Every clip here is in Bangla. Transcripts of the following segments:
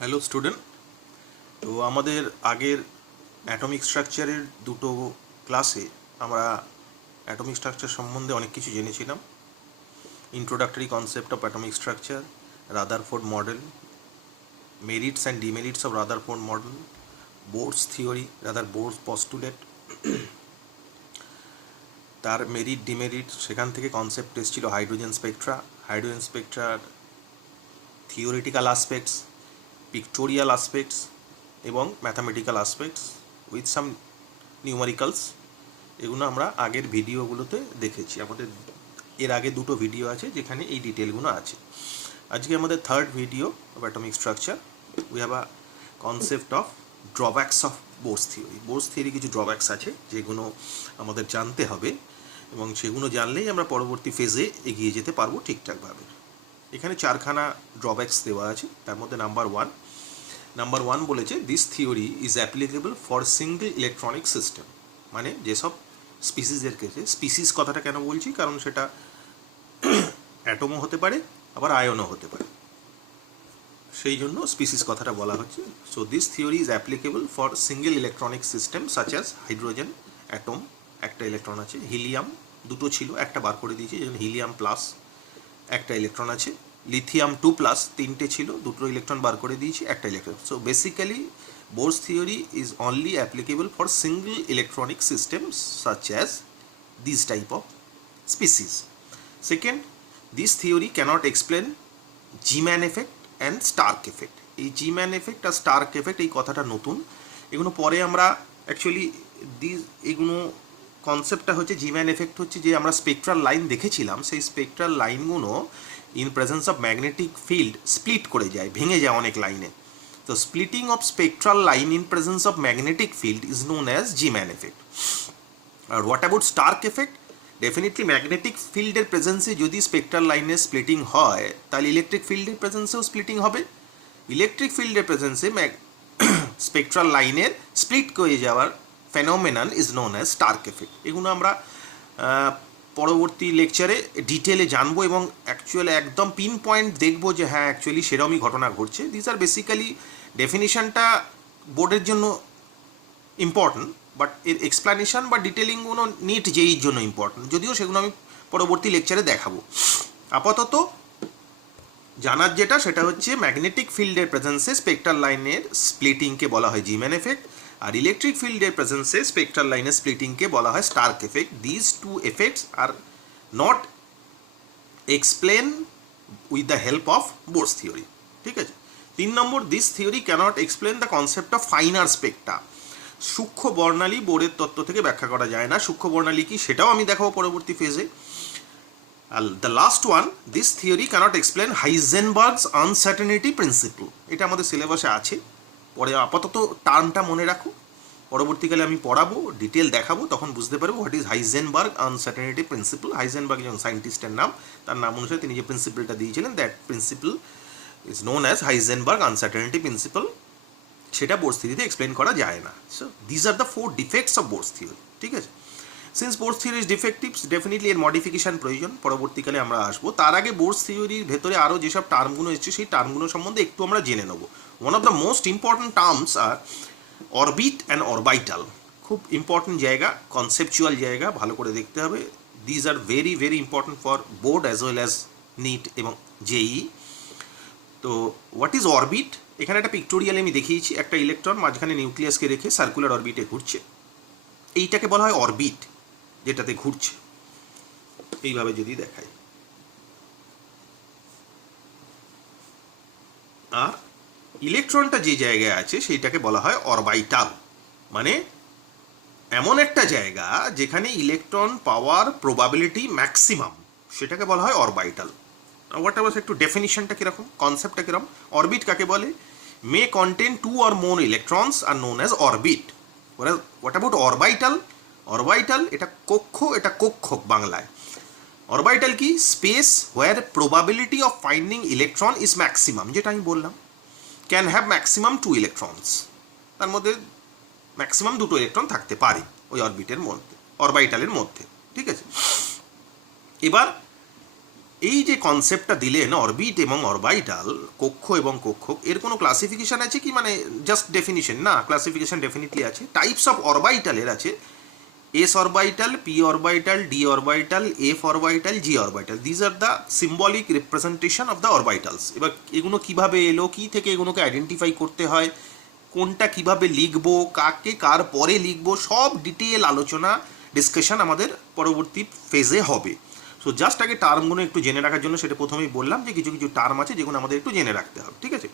Hello student. তো আমাদের আগের অ্যাটমিক স্ট্রাকচারের দুটো ক্লাসে আমরা অ্যাটমিক স্ট্রাকচার সম্বন্ধে অনেক কিছু জেনেছিলাম। Introductory concept of atomic structure, Rutherford model, merits and demerits of Rutherford model, Bohr's theory Bohr's postulate, তার মেরিট ডিমেরিট, সেখান থেকে কনসেপ্ট এসেছিল হাইড্রোজেন স্পেকট্রার থিওরিটিক্যাল আসপেক্টস, পিক্টোরিয়াল আসপেক্টস এবং mathematical aspects with some numericals. এগুলো আমরা আগের ভিডিওগুলোতে দেখেছি। আমাদের এর আগে দুটো ভিডিও আছে যেখানে এই ডিটেলগুলো আছে। আজকে আমাদের third video of atomic structure. We have a concept of drawbacks of Bohr's theory. Bohr's theory কিছু ড্রব্যাকস আছে যেগুলো আমাদের জানতে হবে এবং সেগুলো জানলেই আমরা পরবর্তী ফেজে এগিয়ে যেতে পারবো ঠিকঠাকভাবে। এখানে চারখানা ড্রব্যাকস দেওয়া আছে। তার মধ্যে নাম্বার ওয়ান বলেছে this theory is applicable for single electronic system. মানে যেসব স্পিসিসের ক্ষেত্রে, স্পিসিস কথাটা কেন বলছি, কারণ সেটা অ্যাটমও হতে পারে আবার আয়নও হতে পারে, সেই জন্য স্পিসিস কথাটা বলা হচ্ছে। So this theory is applicable for single electronic system such as hydrogen atom, একটা ইলেকট্রন আছে। হিলিয়াম দুটো ছিল, একটা বার করে দিয়েছি, যেমন হিলিয়াম প্লাস একটা ইলেকট্রন আছে। লিথিয়াম 2+ তিনটে ছিল, দুটো ইলেকট্রন বার করে দিয়েছি, একটা electron. So basically Bohr's theory is only applicable for single electronic systems such as this type of species. Second, this theory cannot explain Zeeman effect and Starc effect. এই জিম্যান এফেক্ট আর স্টার্ক এফেক্ট এই কথাটা নতুন, এগুলো পরে আমরা অ্যাকচুয়ালি এগুলো কনসেপ্টটা হচ্ছে জিম্যান এফেক্ট হচ্ছে যে আমরা স্পেকট্রাল লাইন দেখেছিলাম, সেই স্পেকট্রাল লাইনগুলো in presence of magnetic field split করে যায়, ভেঙে যায় অনেক লাইনে। তো splitting of spectral line in presence of magnetic field is known as Zeeman effect. আর what about Stark effect? Definitely magnetic ফিল্ডের প্রেজেন্সে যদি স্পেকট্রাল লাইনের স্প্লিটিং হয় তাহলে ইলেকট্রিক ফিল্ডের প্রেজেন্সেও স্প্লিটিং হবে। ইলেকট্রিক ফিল্ডের প্রেজেন্সে স্পেকট্রাল লাইনের স্প্লিট করে যাওয়ার phenomenon is known as Stark effect. এগুলো আমরা পরবর্তী লেকচারে ডিটেলে জানবো এবং অ্যাকচুয়ালি একদম পিন পয়েন্ট দেখবো যে হ্যাঁ অ্যাকচুয়ালি সেরকমই ঘটনা ঘটছে। দিস আর বেসিক্যালি ডেফিনিশনটা বোর্ডের জন্য ইম্পর্ট্যান্ট, বাট এর এক্সপ্লানেশন বা ডিটেলিংগুলো নিট যেইর জন্য ইম্পর্ট্যান্ট, যদিও সেগুলো আমি পরবর্তী লেকচারে দেখাবো। আপাতত জানার যেটা সেটা হচ্ছে ম্যাগনেটিক ফিল্ডের প্রেজেন্সে স্পেকট্রাল লাইনের স্প্লিটিংকে বলা হয় জিম্যান এফেক্ট, আর ইলেকট্রিক ফিল্ডের প্রেজেন্সে স্পেকট্রাল লাইনের স্প্লিটিংকে বলা হয় Stark effect. This two effects are not explain with the help of Bohr's theory. ঠিক আছে। 3 number, this theory cannot explain the concept of finer spectra. সূক্ষ্ম বর্ণালী বোরের তত্ত্ব থেকে ব্যাখ্যা করা যায় না। সূক্ষ্ম বর্ণালী কি সেটাও আমি দেখাবো পরবর্তী ফেজে। The last one, this theory cannot explain Heisenberg's uncertainty principle. এটা আমাদের সিলেবাসে আছে, পরে আপাতত টার্মটা মনে রাখো, পরবর্তীকালে আমি পড়াবো, ডিটেল দেখাবো, তখন বুঝতে পারবো what is Heisenberg uncertainty principle. Heisenberg যেমন সায়েন্টিস্টের নাম, তার নাম অনুসারে তিনি যে প্রিন্সিপলটা দিয়েছিলেন, that principle is known as Heisenberg uncertainty principle. সেটা বোরস থিওরিতে এক্সপ্লেন করা যায় না। So these are the 4 defects of Bohr's theory. ঠিক আছে। Since Bohr's theory is defective, definitely এর মডিফিকেশন প্রয়োজন, পরবর্তীকালে আমরা আসবো। তার আগে বোরস থিওরির ভেতরে আরও যেসব টার্মগুলো এসছে সেই টার্মগুলো সম্বন্ধে একটু আমরা জেনে নেব। One of the most important terms are orbit and orbital. খুব ইম্পর্ট্যান্ট জায়গা, কনসেপচুয়াল জায়গা, ভালো করে দেখতে হবে। These are very very important for board as well as NEET এবং জেই। তো হোয়াট ইজ অরবিট? এখানে একটা পিক্টোরিয়াল আমি দেখিয়েছি, একটা ইলেকট্রন মাঝখানে নিউক্লিয়াসকে রেখে সার্কুলার অরবিটে ঘুরছে, এইটাকে বলা হয় অরবিট, যেটাতে ঘুরছে। এইভাবে যদি দেখায়, আর ইলেকট্রনটা যে জায়গায় আছে সেইটাকে বলা হয় অরবাইটাল। মানে এমন একটা জায়গা যেখানে ইলেকট্রন পাওয়ার প্রবাবিলিটি ম্যাক্সিমাম, সেটাকে বলা হয় অরবাইটাল। হোয়াট এভার একটু ডেফিনিশনটা কীরকম, কনসেপ্টটা কীরকম? অরবিট কাকে বলে? May contain 2 or more electrons are known as orbit. What about orbital? Orbital এটা কক্ষ, এটা কক্ষক বাংলায়। অরবাইটাল কি? Space where probability of finding electron is maximum, যেটা আমি বললাম। ক্যান হ্যাভ ম্যাক্সিমাম 2 ইলেকট্রনস, তার মধ্যে ম্যাক্সিমাম 2টো ইলেকট্রন থাকতে পারে ওই অরবিটের মধ্যে, অরবাইটালের মধ্যে। ঠিক আছে। এবার এই যে কনসেপ্টটা দিলেন অরবিট এবং অরবাইটাল, কক্ষ এবং কক্ষক, এর কোনো ক্লাসিফিকেশান আছে কি, মানে জাস্ট ডেফিনিশন না? ক্লাসিফিকেশান ডেফিনেটলি আছে। টাইপস অফ অরবাইটালের আছে S orbital, P orbital, D orbital, F orbital, G orbital. These are the symbolic representation of the orbitals. এবার এগুলো কিভাবে এলো, কি থেকে এগুলোকে আইডেন্টিফাই করতে হয়, কোনটা কিভাবে লিখবো, কাকে কার পরে লিখবো, সব ডিটেল আলোচনা ডিসকাশন আমাদের পরবর্তী ফেজে হবে। সো জাস্ট আগে টার্মগুলো একটু জেনে রাখার জন্য সেটা প্রথমেই বললাম যে কিছু কিছু টার্ম আছে যেগুলো আমাদের একটু জেনে রাখতে হবে, ঠিক আছে?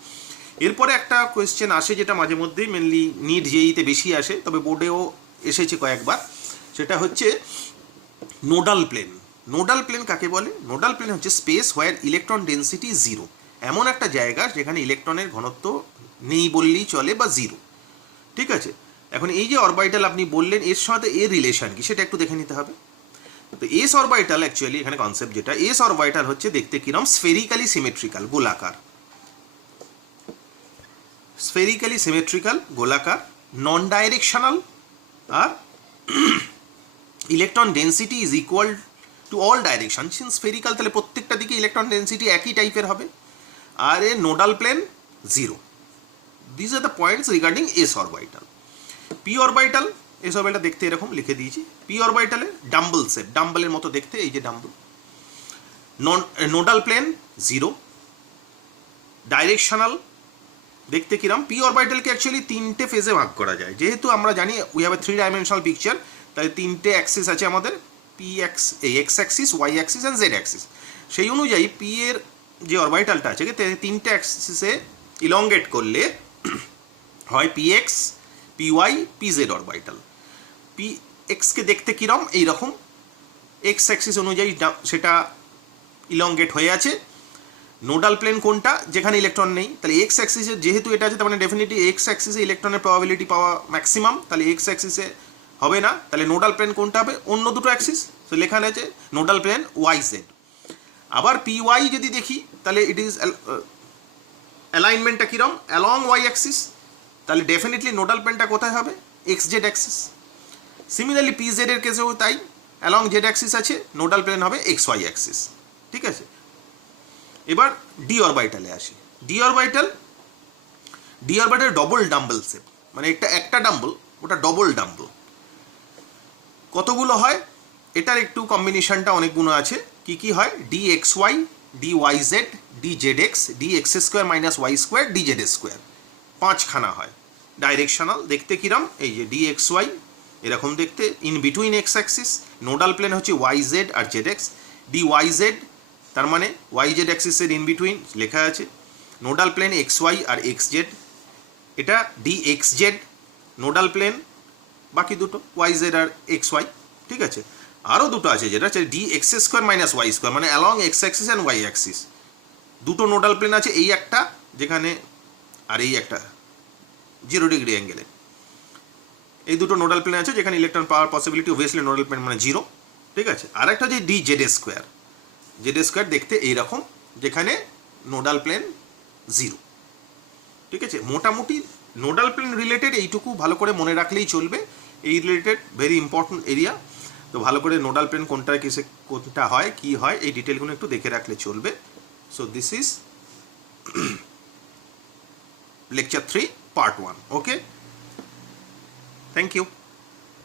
এরপরে একটা কোয়েশ্চেন আসে যেটা মাঝে মধ্যেই মেনলি নিট জেইতে বেশি আসে, তবে বোর্ডেও এসেছে কয়েকবার, সেটা হচ্ছে নোডাল প্লেন। নোডাল প্লেন কাকে বলে? নোডাল প্লেন হচ্ছে স্পেস হোয়ার ইলেকট্রন ডেন্সিটি জিরো, এমন একটা জায়গা যেখানে ইলেকট্রনের ঘনত্ব নেই বললেই চলে বা জিরো, ঠিক আছে? এখন এই যে অরবাইটাল আপনি বললেন, এর সাথে এর রিলেশন কি সেটা একটু দেখে নিতে হবে। তো এস অরবাইটাল অ্যাকচুয়ালি এখানে কনসেপ্ট যেটা, এস অরবাইটাল হচ্ছে দেখতে কিরম, স্ফেরিক্যালি সিমেট্রিক্যাল, গোলাকার, স্ফেরিক্যালি সিমেট্রিক্যাল, গোলাকার, নন ডাইরেকশনাল, আর electron density is equal to all direction. Spherical তাহলে প্রত্যেকটা দিকে ইলেকট্রন ডেন্সিটি একই টাইপের হবে, আর a nodal plane zero. This are the points regarding S orbital. P orbital, S orbital দেখতে এরকম লিখে দিয়েছি। পি অরবাইটালে ডাম্বল শেপ, ডাম্বলের মতো দেখতে, এই যে dumbbell. Nodal plane zero, directional দেখতে কিরম। পি অরবাইটালকে অ্যাকচুয়ালি তিনটে ফেজে ভাগ করা যায়, যেহেতু আমরা জানি we have a 3 dimensional picture, তাই তিনটে অ্যাক্সিস আছে আমাদের, পি এক্স, এই X axis, Y axis and Z axis. সেই অনুযায়ী পি এর যে অরবাইটালটা আছে তিনটে অ্যাক্সিসে ইলংগেট করলে হয় P X, P Y, P Z orbital. P এক্সকে দেখতে কিরম, এইরকম, এক্স অ্যাক্সিস অনুযায়ী সেটা ইলংগেট হয়ে আছে। নোডাল প্লেন কোনটা, যেখানে ইলেকট্রন নেই, তাহলে এক্স অ্যাক্সিসে যেহেতু এটা আছে, তার মানে ডেফিনেটলি এক্স অ্যাক্সিসে ইলেকট্রনের প্রবাবিলিটি পাওয়া ম্যাক্সিমাম, তাহলে এক্স অ্যাক্সিসে হবে না, তাহলে নোডাল প্লেন কোনটা হবে, অন্য দুটো অ্যাক্সিস। তো লেখা আছে নোডাল প্লেন ওয়াই জেড। আবার পি ওয়াই যদি দেখি, তাহলে ইট ইজ অ্যালাইনমেন্টটা কিরম, অ্যালং ওয়াই অ্যাক্সিস, তাহলে ডেফিনেটলি নোডাল প্লেনটা কোথায় হবে, x Z Axis. Similarly P Z এর কেসেও তাই, অ্যালং জেড অ্যাক্সিস আছে, নোডাল প্লেন হবে এক্স ওয়াই অ্যাক্সিস, ঠিক আছে? এবার ডি অরবাইটালে আসি। D orbital double dumbbell shape, মানে একটা ডাম্বল, ওটা ডবল ডাম্বল। কতগুলো হয়, এটার একটু কম্বিনেশনটা অনেকগুলো আছে। কি কি হয়, D X Y, D Y Z, D Z X, D X square minus Y square, D Z square, 5খানা হয়। ডাইরেকশনাল দেখতে কিরম, এই যে ডি এক্স ওয়াই এরকম দেখতে, in between X axis. Nodal plane হচ্ছে ওয়াই জেড আর Z X. D Y Z তার মানে ওয়াই জেড অ্যাক্সিসের ইন বিটুইন লেখা আছে। নোডাল প্লেন এক্স ওয়াই আর এক্স জেড, এটা D X Z nodal plane, বাকি দুটো ওয়াই জেড আর এক্স ওয়াই, ঠিক আছে? আরও দুটো আছে যেটা হচ্ছে D X square minus Y square, মানে along X axis and Y axis. দুটো নোডাল প্লেন আছে, এই একটা যেখানে, আর এই একটা 0 ডিগ্রি অ্যাঙ্গেলে। এই দুটো নোডাল প্লেন আছে যেখানে ইলেকট্রন পাওয়ার পসিবিলিটি অবভিয়াসলি নোডাল প্লেন মানে 0, ঠিক আছে? আর একটা হচ্ছে D Z square, Z square দেখতে এইরকম, যেখানে নোডাল প্লেন 0, ঠিক আছে? মোটামুটি নোডাল প্লেন রিলেটেড এইটুকু ভালো করে মনে রাখলেই চলবে। এই রিলেটেড ভেরি ইম্পর্টেন্ট এরিয়া, তো ভালো করে নোডাল প্লেন কোনটা কিসে কোনটা হয়, কি হয়, এই ডিটেলগুলো একটু দেখে রাখলে চলবে। So this is lecture 3 part 1. Okay, thank you.